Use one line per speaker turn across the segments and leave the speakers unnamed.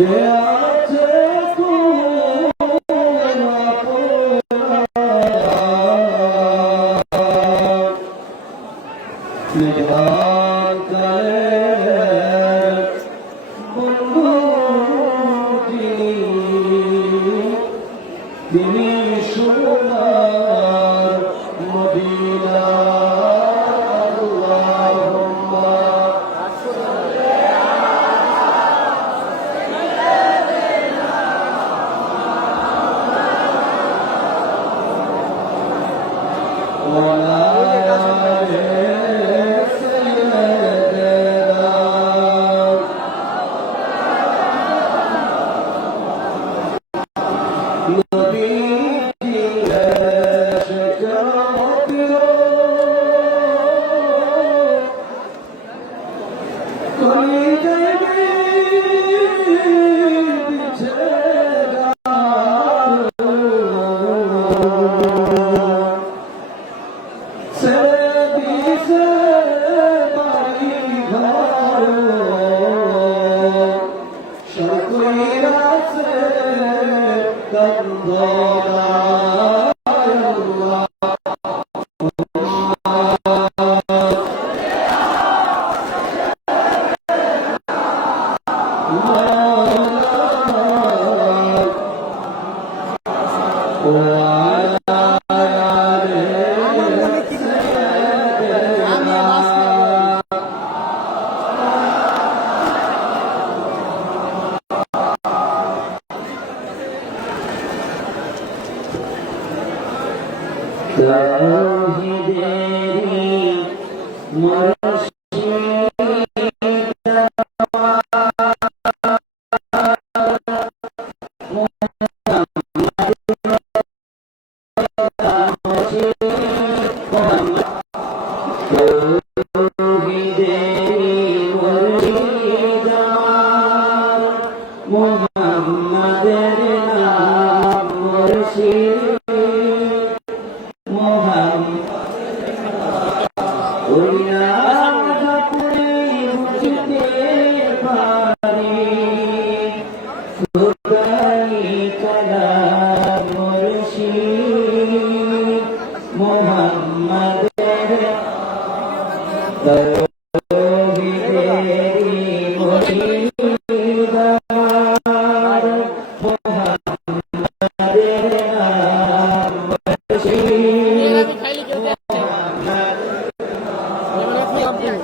Yeah. 嗯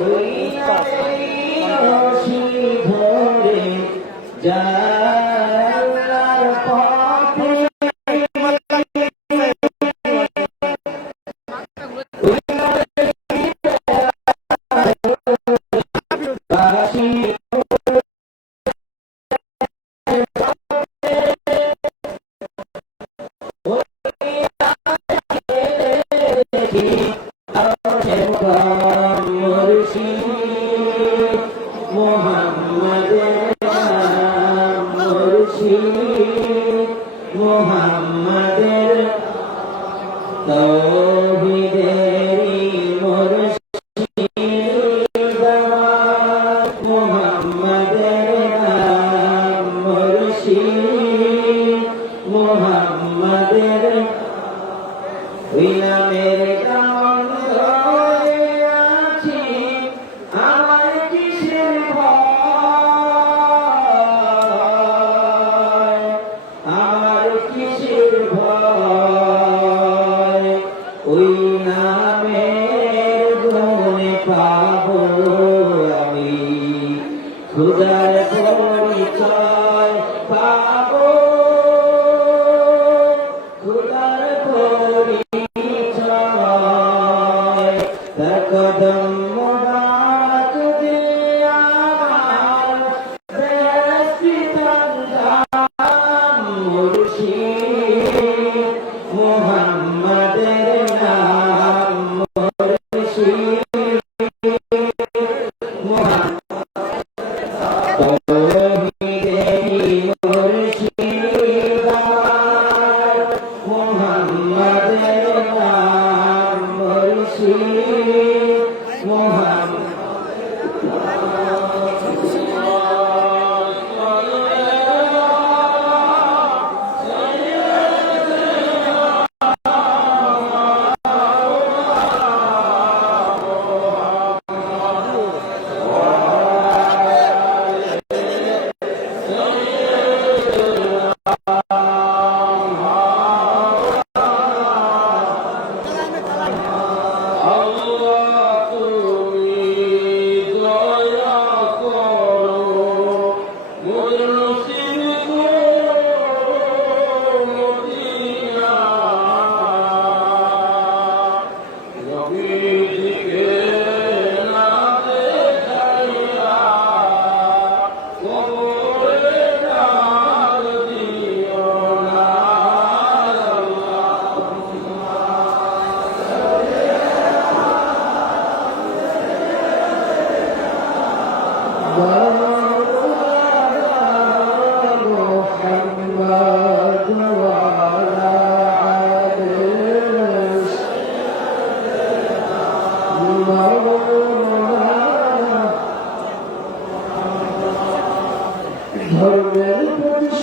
Eita! খুদার পরিচয়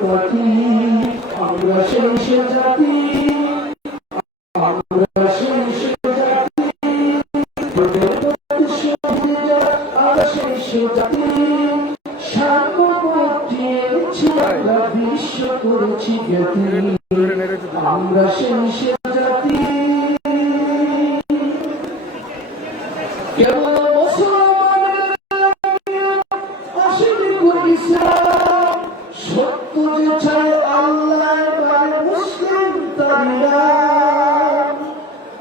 পথে আমরা শেষ জাতি।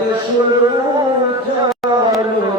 بشرور تعالوا